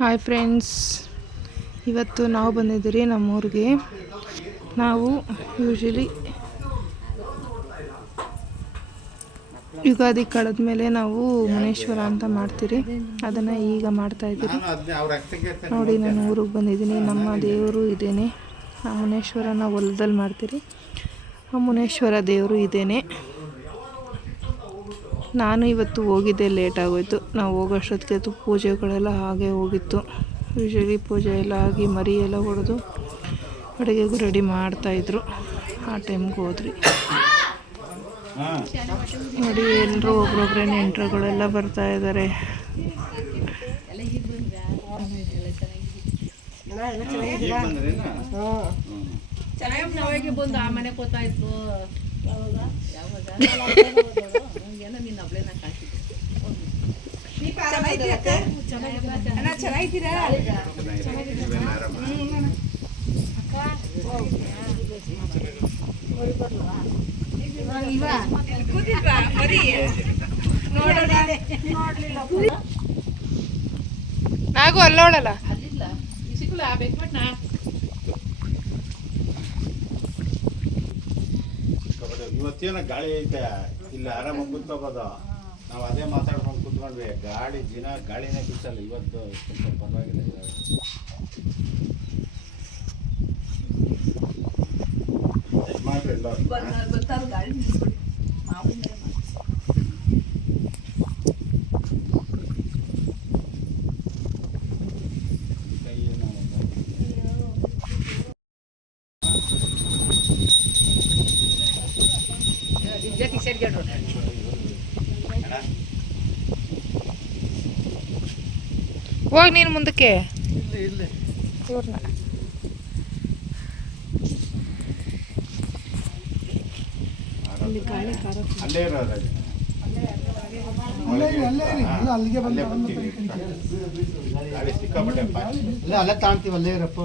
Hi friends, ಇವತ್ತು ನಾವು ಬಂದಿದ್ದೀರಿ ನಮ್ಮೂರಿಗೆ. ನಾವು ಯೂಶಲಿ ಯುಗಾದಿ ಕಳೆದ ಮೇಲೆ ನಾವು ಮುನೇಶ್ವರ ಅಂತ ಮಾಡ್ತೀರಿ. ಅದನ್ನು ಈಗ ಮಾಡ್ತಾಯಿದ್ದೀರಿ ನೋಡಿ. ನಾನು ಊರಿಗೆ ಬಂದಿದ್ದೀನಿ. ನಮ್ಮ ದೇವರು ಇದೇನೆ. ಆ ಮುನೇಶ್ವರನ ಹೊಲದಲ್ಲಿ ಮಾಡ್ತೀರಿ. ಆ ಮುನೇಶ್ವರ ದೇವರು ಇದೇನೆ. ನಾನು ಇವತ್ತು ಹೋಗಿದ್ದೆ, ಲೇಟಾಗೋಯ್ತು. ನಾವು ಹೋಗೋಷ್ಟೊತ್ತಿಗೆ ಪೂಜೆಗಳೆಲ್ಲ ಹಾಗೆ ಹೋಗಿತ್ತು. ಯೂಶಲಿ ಪೂಜೆ ಎಲ್ಲ ಆಗಿ ಮರಿ ಎಲ್ಲ ಹೊಡೆದು ಅಡುಗೆಗೂ ರೆಡಿ ಮಾಡ್ತಾಯಿದ್ರು. ಆ ಟೈಮ್ಗೆ ಹೋದ್ರಿ ನೋಡಿ. ಎಲ್ಲರೂ ಒಬ್ರೊಬ್ಬರೇ ನೆಂಟರುಗಳೆಲ್ಲ ಬರ್ತಾಯಿದ್ದಾರೆ. ಬಂದು ಆ ಮನೆ ಗೊತ್ತಾಯ್ತು. ಚೆನ್ನಾಗಿದ್ದೀರಾ? ನಾಗು ಅಲ್ಲೋಳಲ್ಲ. ಇವತ್ತೇನೋ ಗಾಳಿ ಐತೆ, ಇಲ್ಲಿ ಆರಾಮಾಗಿ ಕೂತ್ಕೋಬೋದು. ನಾವು ಅದೇ ಮಾತಾಡ್ಕೊಂಡು ಕೂತ್ಕೊಂಡ್ವಿ. ದಿನ ಗಾಳಿನೇ ಬಿಚ್ಚಲ್ಲ. ಇವತ್ತು ಸ್ವಲ್ಪ ಪರವಾಗಿಲ್ಲ. ಹೋಗಿ ನೀನು ಮುಂದಕ್ಕೆ. ಇವ್ರನ್ನ ಅಲ್ಲೇ ಇರೋದು. ಅಲ್ಲೇ ತಾಣ್ತೀವಿ. ಅಲ್ಲೇ ಇರಪ್ಪ.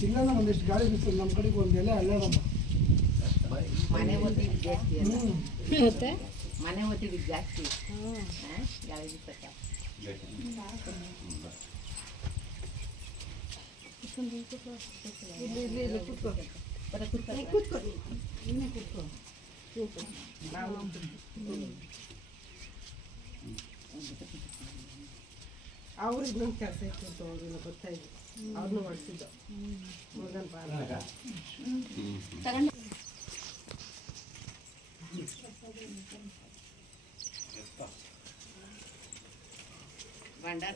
ತಿಂಗಳ ಒಂದಿಷ್ಟು ಗಾಳಿ ಬಿಸಿಲು ನಮ್ಮ ಕಡೆಗೆ ಒಂದು ಎಲೆ ಅಲ್ಲೇ ಮನೆ ಓದಿದ್ದು ಜಾಸ್ತಿ ಅಲ್ಲ, ಮನೆ ಓದಿದ್ದು ಜಾಸ್ತಿ. ಗಾಳಿ ಬಿಸಕ್ಕ ಅವ್ರಿಗೆ ಇನ್ನೊಂದು ಕೆಲಸ ಇತ್ತು ಅಂತ ಹೋಗಿಲ್ಲ, ಗೊತ್ತಾಯ್ತು. ಅವ್ರನ್ನೂ ಮಾಡಿಸಿದ್ದು ಮಗನ್ ಭಂಡಾರ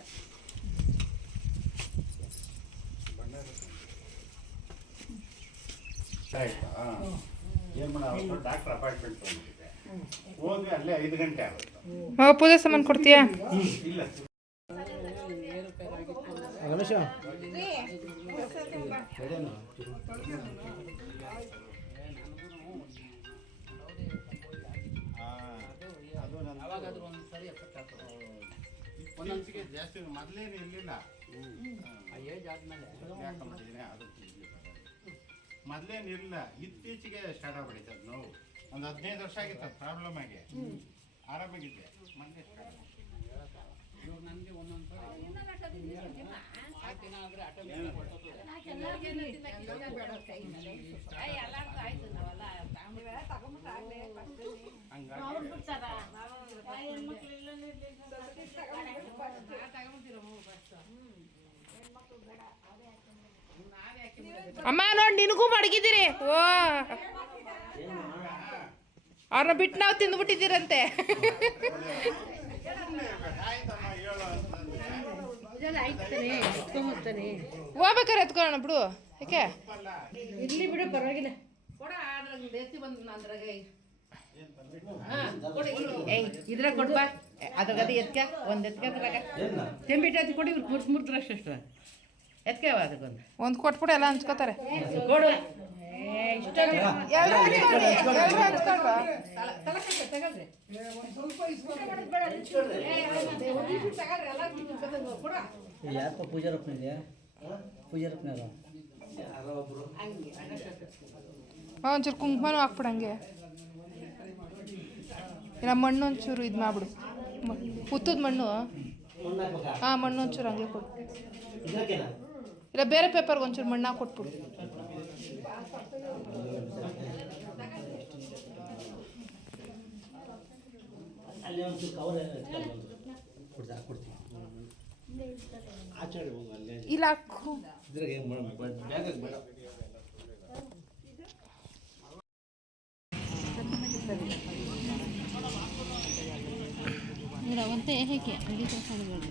ಏನ್ ಮಾಡೋದು, ಡಾಕ್ಟರ್ ಅಪಾಯಿಂಟ್ಮೆಂಟ್ ತೊಗೊಂಡಿದ್ದೆ. ಹೋದ್ವಿ, ಅಲ್ಲೇ 5 ಗಂಟೆ ಆಗುತ್ತೆ. ಪೂಜೆ ಸಾಮಾನು ಕೊಡ್ತೀಯಾ? ಇಲ್ಲ ಒಂದೊಂದಿಗೆ ಜಾಸ್ತಿ ಮೊದಲೇನು ಇರಲಿಲ್ಲ. ಮೊದಲೇನು ಇರಲಿಲ್ಲ, ಇತ್ತೀಚೆಗೆ ಸ್ಟಾರ್ಟ್ ಆಗ್ಬಿಟ್ಟಿದೆ ಅದು ನೋವು. ಒಂದು 15 ವರ್ಷ ಆಗಿತ್ತು ಅದು ಪ್ರಾಬ್ಲಮ್ ಆಗಿ. ಆರಾಮಾಗಿದ್ದೆ, ಮೊದಲೇ ಸ್ಟಾರ್ಟ್. ನನಗೆ ಒಂದೊಂದು ಅಮ್ಮ ನೋಡಿ, ನಿನಗೂ ಮಡಗಿದ್ದೀರಿ. ಓ, ಅವ್ರನ್ನ ಬಿಟ್ಟು ನಾವು ತಿಂದ್ಬಿಟ್ಟಿದ್ದೀರಂತೆ. ಹೋಗ್ಬೇಕಾರೆ ಎತ್ಕೊಳ್ಳೋಣ ಬಿಡು. ಯಾಕೆ ಇರ್ಲಿ ಬಿಡು, ಪರವಾಗಿಲ್ಲ. ಎತ್ತಿ ಬಂದು ನಂದ್ರಾಗ ಇದ್ರಾಗ ಕೊಡ್ಬಾ. ಅದ್ರಾಗ ಎತ್ಕ ಒಂದು ಎತ್ಕ, ಅದ್ರಾಗ ತೆಂಬಿಟ್ಟು ಎತ್ತಿ ಕೊಡಿ. ಇವ್ರು ಮುರ್ದ್ರಷ್ಟು ಎತ್ಕವ ಅದಕ್ಕೊಂದು ಒಂದು ಕೊಟ್ಬಿಟ್ಟು ಎಲ್ಲ ಹಂಚ್ಕೋತಾರೆ. ಕೊಡು. ಯಾಕ ಪೂಜಾರಪ್ಪನಿದೆಯಾ? ಪೂಜಾರಪ್ಪನ ಒಂಚೂರು ಕುಂಕುಮನೂ ಹಾಕ್ಬಿಡಂಗೆ. ಇಲ್ಲ ಮಣ್ಣು ಒಂಚೂರು ಇದು ಮಾಡ್ಬಿಡು. ಹುತ್ತದ ಮಣ್ಣು ಹಾಂ ಮಣ್ಣು ಒಂಚೂರು ಹಂಗೆ ಕೊಡು. ಇಲ್ಲ ಬೇರೆ ಪೇಪರ್ಗೆ ಒಂಚೂರು ಮಣ್ಣು ಹಾಕಿ ಕೊಟ್ಬಿಡು. ಇಲ್ಲ ಹಾಕು. ಅವಂತೆ ಹೇಗೆ ಅಡುಗೆ ಕೆಲಸ ಮಾಡಬೇಡ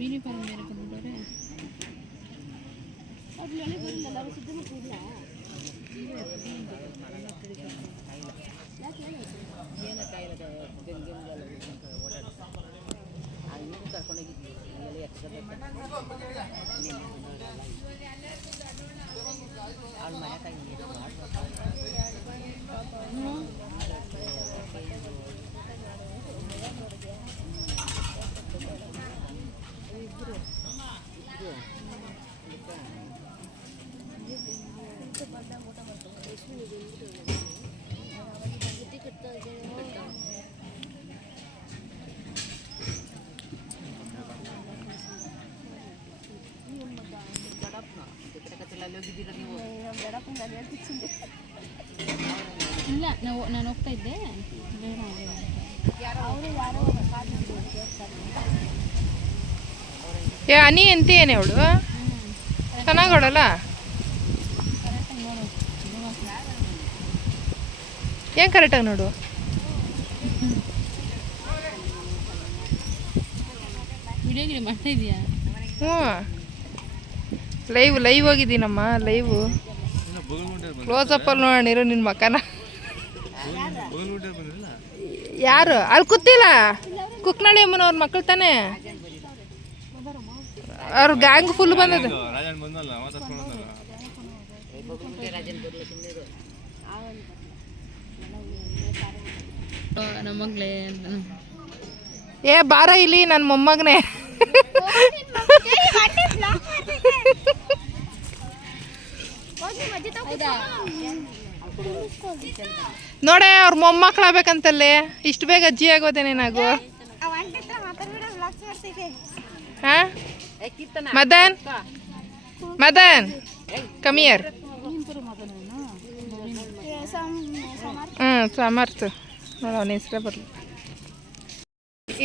ಯೂನಿಫಾರ್ಮ್ ಬೇರೆ ಬಂದಿದ್ದಾರೆ ಅದು ಬರಲಿಲ್ಲ ಅವ್ರು ಸುದ್ದಿ ಮಾಡ್ತಿಲ್ಲ ಇಲ್ಲ ನಾನು ಹೋಗ್ತಾ ಇದ್ದೆ ಏ ಅನಿ ಎಂತೇನೆ ಅವಳು ಚೆನ್ನಾಗಿ ಅವಳಲ್ಲ. ಏನು ಕರೆಕ್ಟಾಗಿ ನೋಡು. ವಿಡಿಯೋಗಿರಿ ಮಾಡ್ತಾ ಇದೀಯಾ? ಹ್ಞೂ ಲೈವ್ ಹೋಗಿದ್ದೀನಮ್ಮ. ಲೈವು ಕ್ಲೋಸಪ್ಪಲ್ಲಿ ನೋಡೋಣ ಇರೋ ನಿನ್ನ ಮಕ್ಕನ. ಯಾರು ಅಲ್ಲಿ ಕೂತಿಲ್ಲ? ಕುಕ್ನಳ್ಳಿ ಅಮ್ಮನವ್ರ ಮಕ್ಕಳು ತಾನೇ. ಅವ್ರ ಗ್ಯಾಂಗ್ ಫುಲ್ ಬಂದದ. ನಮ್ಮ ಮಗಳೇ ಏ ಬಾರ ಇಲ್ಲಿ ನನ್ನ ಮೊಮ್ಮಗನೇ. ನೋಡೆ ಅವ್ರ ಮೊಮ್ಮಕ್ಕಳಾಗಬೇಕಂತಲ್ಲೇ ಇಷ್ಟು ಬೇಗ ಅಜ್ಜಿ ಆಗೋದೇನೆ ನಾವು. ಹಾಂ ಮದನ್ ಮದನ್ ಕಮಿಯರ್. ಸಮರ್ಥ ನೋಡ ಅವನ ಹೆಸರೇ ಬರಲಿ.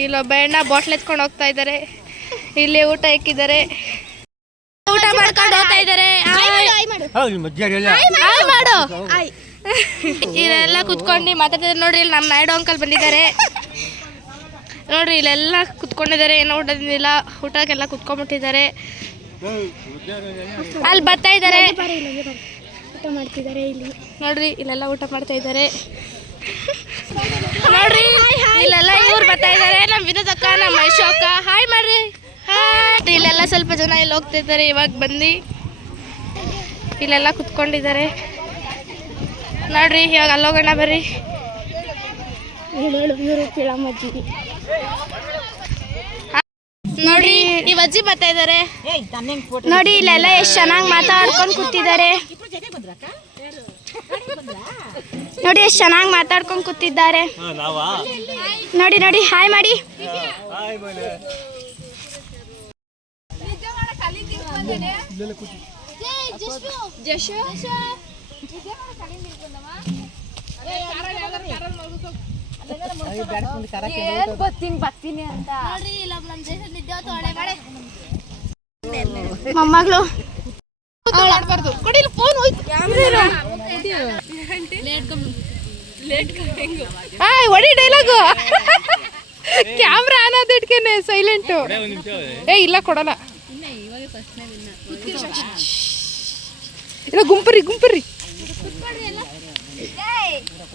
ಇಲ್ಲೊಬ್ಬ ಅಣ್ಣ ಬಾಟ್ಲ್ ಎತ್ಕೊಂಡು ಹೋಗ್ತಾ ಇದ್ದಾರೆ. ಇಲ್ಲಿ ಊಟ ಇಕ್ಕಿದ್ದಾರೆ. ಊಟ ಮಾಡ್ಕೊಂಡು ಹೋಗ್ತಾ ಇದ್ದಾರೆ. ಇಲ್ಲೆಲ್ಲ ಕುತ್ಕೊಂಡು ಮಾತಾಡ್ತಿದ್ದಾರೆ. ನೋಡ್ರಿ ಇಲ್ಲಿ ನಮ್ಮ ನಾಯ್ಡು ಅಂಕಲ್ ಬಂದಿದ್ದಾರೆ. ನೋಡ್ರಿ ಇಲ್ಲೆಲ್ಲ ಕುತ್ಕೊಂಡಿದ್ದಾರೆ. ಏನೋ ಊಟ ತಿಂದಿಲ್ಲ, ಊಟಕ್ಕೆಲ್ಲ ಕುತ್ಕೊಂಡ್ಬಿಟ್ಟಿದ್ದಾರೆ. ಅಲ್ಲಿ ಬರ್ತಾ ಇದ್ದಾರೆ. ನೋಡ್ರಿ ಇಲ್ಲೆಲ್ಲ ಊಟ ಮಾಡ್ತಾ ಇದ್ದಾರೆ. ನೋಡ್ರಿ ಇಲ್ಲೆಲ್ಲ ಇವ್ರು ಬರ್ತಾ ಇದ್ದಾರೆ. ನಮ್ಮ ವಿನೋದ್ ಅಕ್ಕ, ನಮ್ಮ ಅಶೋಕ ಹಾಯ್ ಮಾಡ್ರಿ. ಇಲ್ಲೆಲ್ಲ ಸ್ವಲ್ಪ ಜನ ಇಲ್ಲಿ ಹೋಗ್ತಾ ಇದ್ದಾರೆ. ಇವಾಗ ಬಂದು ಇಲ್ಲೆಲ್ಲ ಕುತ್ಕೊಂಡಿದ್ದಾರೆ. ನೋಡ್ರಿ ಇವಾಗ ಅಲ್ಲೋಗೋಣ ಬರ್ರಿ. ನೋಡಿ ಈ ಅಜ್ಜಿ ಬರ್ತಾ ಇದ್ದಾರೆ. ನೋಡಿ ಇಲ್ಲೆಲ್ಲ ಎಷ್ಟು ಚೆನ್ನಾಗಿ ಮಾತಾಡ್ಕೊಂಡು ಕೂತಿದ್ದಾರೆ. ನೋಡಿ ಎಷ್ಟು ಚೆನ್ನಾಗಿ ಮಾತಾಡ್ಕೊಂಡು ಕೂತಿದ್ದಾರೆ. ನೋಡಿ ನೋಡಿ ಹಾಯ್ ಮಾಡಿ. ಬರ್ತೀನಿ ಅಂತ ಮೊಮ್ಮಗಳು ಹೊಡಿ ಡೈಲಾಗು. ಕ್ಯಾಮ್ರಾ ಆನ್ ಆದ ಇಟ್ಕೇನೆ ಸೈಲೆಂಟು. ಏ ಇಲ್ಲ ಕೊಡಲ್ಲ. ಇಲ್ಲ ಗುಂಪರ್ರಿ.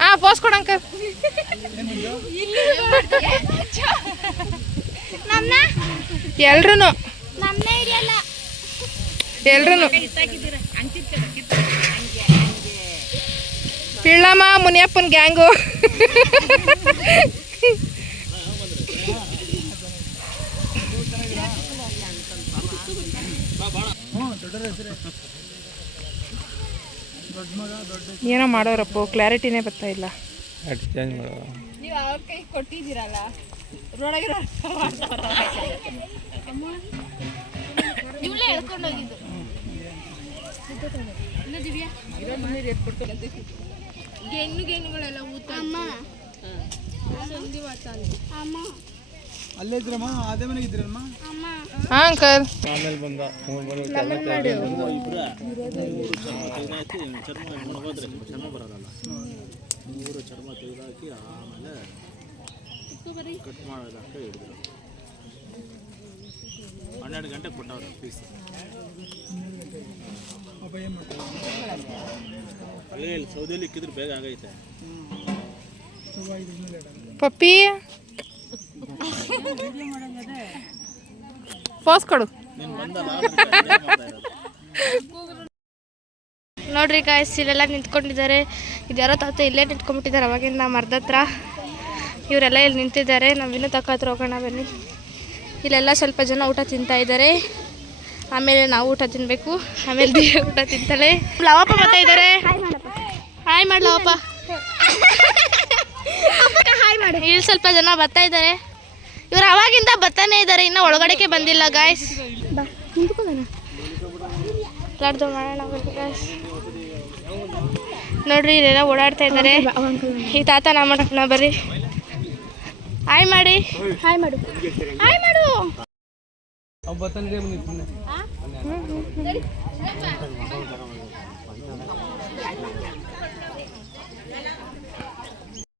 ಹಾಂ ಪೋಸ್ ಕೊಡಂಕ. ಎಲ್ರು ಪಿಳ್ಳಮ್ಮ ಮುನಿಯಪ್ಪನ ಗ್ಯಾಂಗು. ಏನೋ ಮಾಡೋರಪ್ಪ, ಕ್ಲಾರಿಟಿನೇ ಬರ್ತಾ ಇಲ್ಲ. ನೀವು ಅವ್ರ ಕೈ ಕೊಟ್ಟಿದ್ದೀರಲ್ಲ. ರೋಡಾಗಿ ಇವಳೇ ಎಳ್ಕೊಂಡು ಹೋಗಿದ್ದು ಇಲ್ಲ ದಿವ್ಯಾ ಗೆಣ್ಣುಗಳೆಲ್ಲ ಊತ ಅಮ್ಮ ಅಮ್ಮ ಅಲ್ಲೇ ಇದ್ರಮ್ಮ ಅದೇ ಮನೆಗೆ ಇದ್ರಮ್ಮ ಅಮ್ಮ ಹಾಂ ಅಂಕಲ್. ಆಮೇಲೆ ಬಂದ ಚರ್ಮ ಹೋದ್ರೆ ಚರ್ಮ ಬರೋದಲ್ಲ ಮೂರು ಚರ್ಮ ತೆಗೆದಾಕಿ ಆಮೇಲೆ ಕಟ್ ಮಾಡೋದಕ್ಕೆ ಹಿಡಿದ್ರು 12 ಗಂಟೆ ಕೊಟ್ಟವ್ರೆ ಪೀಸ್ ಅಲ್ಲೇ ಇಲ್ಲಿ ಸೌದೆಯಲ್ಲಿ ಇಕ್ಕಿದ್ರೆ ಬೇಗ ಆಗೈತೆ ಪಪ್ಪಿ ಪೋಸ್ ಕೊಡು. ನೀನು ಬಂದಲ್ಲ ನೋಡ್ರಿ ಗಾಯ್ಸ್ ಇಲ್ಲೆಲ್ಲ ನಿಂತ್ಕೊಂಡಿದ್ದಾರೆ. ಇದು ಯಾರೋ ತಾತ ಇಲ್ಲೇ ನಿಂತ್ಕೊಂಡ್ಬಿಟ್ಟಿದ್ದಾರೆ ಅವಾಗಿಂದ ಮರದ ಹತ್ರ. ಇವರೆಲ್ಲ ಇಲ್ಲಿ ನಿಂತಿದ್ದಾರೆ. ನಾವು ಇನ್ನೂ ತಕ್ಕ ಹತ್ರ ಹೋಗೋಣ ಬನ್ನಿ. ಇಲ್ಲೆಲ್ಲ ಸ್ವಲ್ಪ ಜನ ಊಟ ತಿಂತಾ ಇದ್ದಾರೆ. ಆಮೇಲೆ ನಾವು ಊಟ ತಿನ್ನಬೇಕು. ಆಮೇಲೆ ದಿವ್ಯ ಊಟ ತಿಂತಾಳೆ. ಲವಪ್ಪ ಬರ್ತಾ ಇದ್ದಾರೆ. ಹಾಯ್ ಮಾಡಿ ಲವಪ್ಪ. ಇಲ್ಲಿ ಸ್ವಲ್ಪ ಜನ ಬರ್ತಾ ಇದ್ದಾರೆ. ಇವರು ಅವಾಗಿಂದ ಬರ್ತಾನೆ ಇದ್ದಾರೆ, ಇನ್ನೂ ಒಳಗಡೆಗೆ ಬಂದಿಲ್ಲ ಗಾಯ್ಸ್. ಮಾಡೋಣ ಗಾಯ್ಸ್. ನೋಡ್ರಿ ಇಲ್ಲೆಲ್ಲ ಓಡಾಡ್ತಾ ಇದ್ದಾರೆ. ಈ ತಾತ ನಾ ಬರ್ರಿ ಹಾಯ್ ಮಾಡಿ. ಹಾಯ್ ಮಾಡು, ಹಾಯ್ ಮಾಡು.